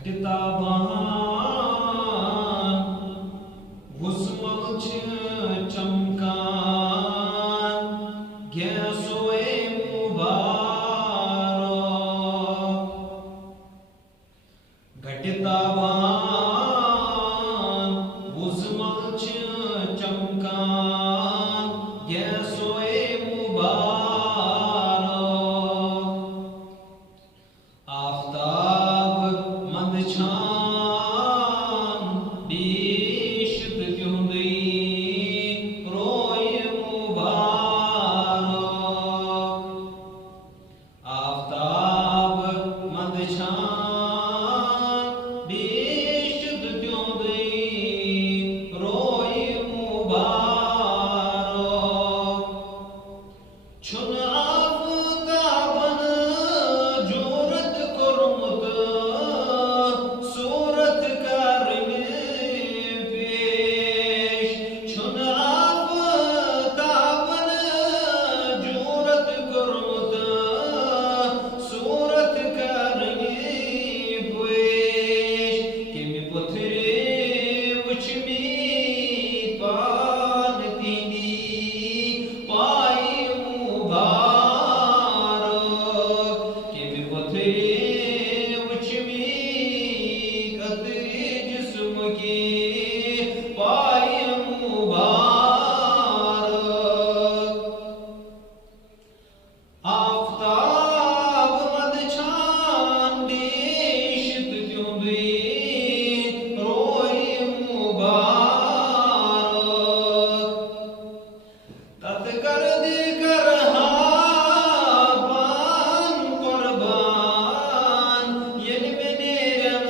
घटता बहान वुस्मल चमकान गैसोए मुबारक घटता बहान वुस्मल चमकान गैसोए मुबारक आफ्ताब मंद छान दीशत क्यों दी रोए मुबारक आफ्ताब मंद छान दीशत क्यों दी रोए मुबारक छुन आफ्ताबन जोरत कुर्मत सूरत करने पेश छुन आफ्ताबन जोरत कुर्मत सूरत करने पेश किमी पथरे उचमी पान तीनी पाई मुबारक किमी पथरे उचमी कतरे जिस्म की पाई मुबारक आफ्ताब मद छान दीशत क्यों दी रोए मुबारक तत कर दे कर पान कुर्बान यल मेनेरन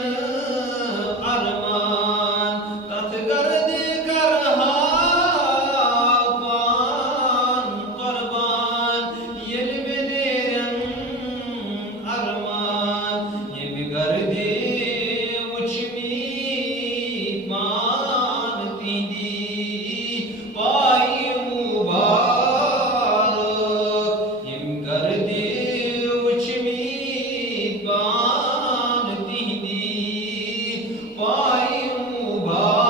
अरमान तत कर दे कर पान कुर्बान यल मेनेरन अरमान ये बिगर दे उचमी मान तीदी पाई मुबारक ये बिगर दे उचमी पान तीदी पाई मुबारक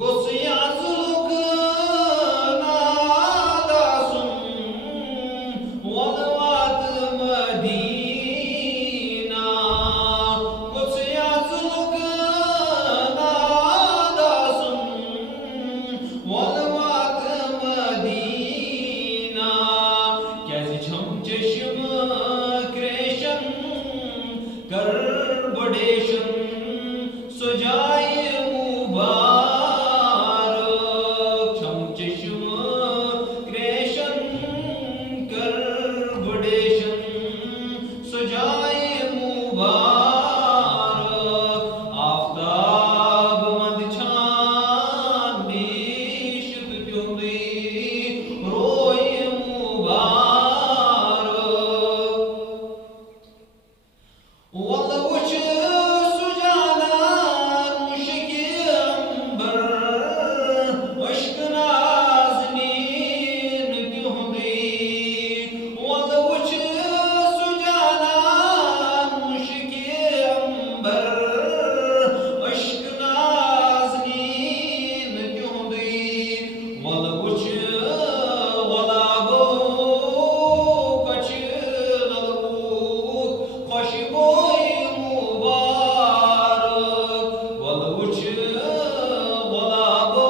गोसिया जुल्क नादासुन वलवात मदीना गोसिया जुल्क नादासुन वलवात मदीना कैसे छम चश्म क्रेशन कर बडेशन सुजाए मुबारक छम चश्म क्रेशन कर बडेशन सुजाए मुबारक आफ्ताब मंद छान दीशत क्यों दी रोए मुबारक वल उच सुजाना मुश्क अंबर अश्क नाज़नीन क्यों दी वल उच सुजाना मुश्क अंबर अश्क नाज़नीन क्यों दी वल उच वलाबो कच ललबूक खुशबोए मुबारक वल उच वलाबो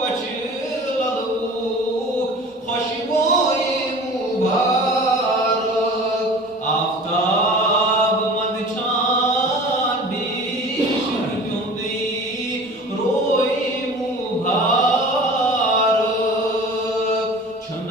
कच ललबूक खुशबोए मुबारक आफ्ताब मंद छान दीशत क्यों दी रोए मुबारक छुन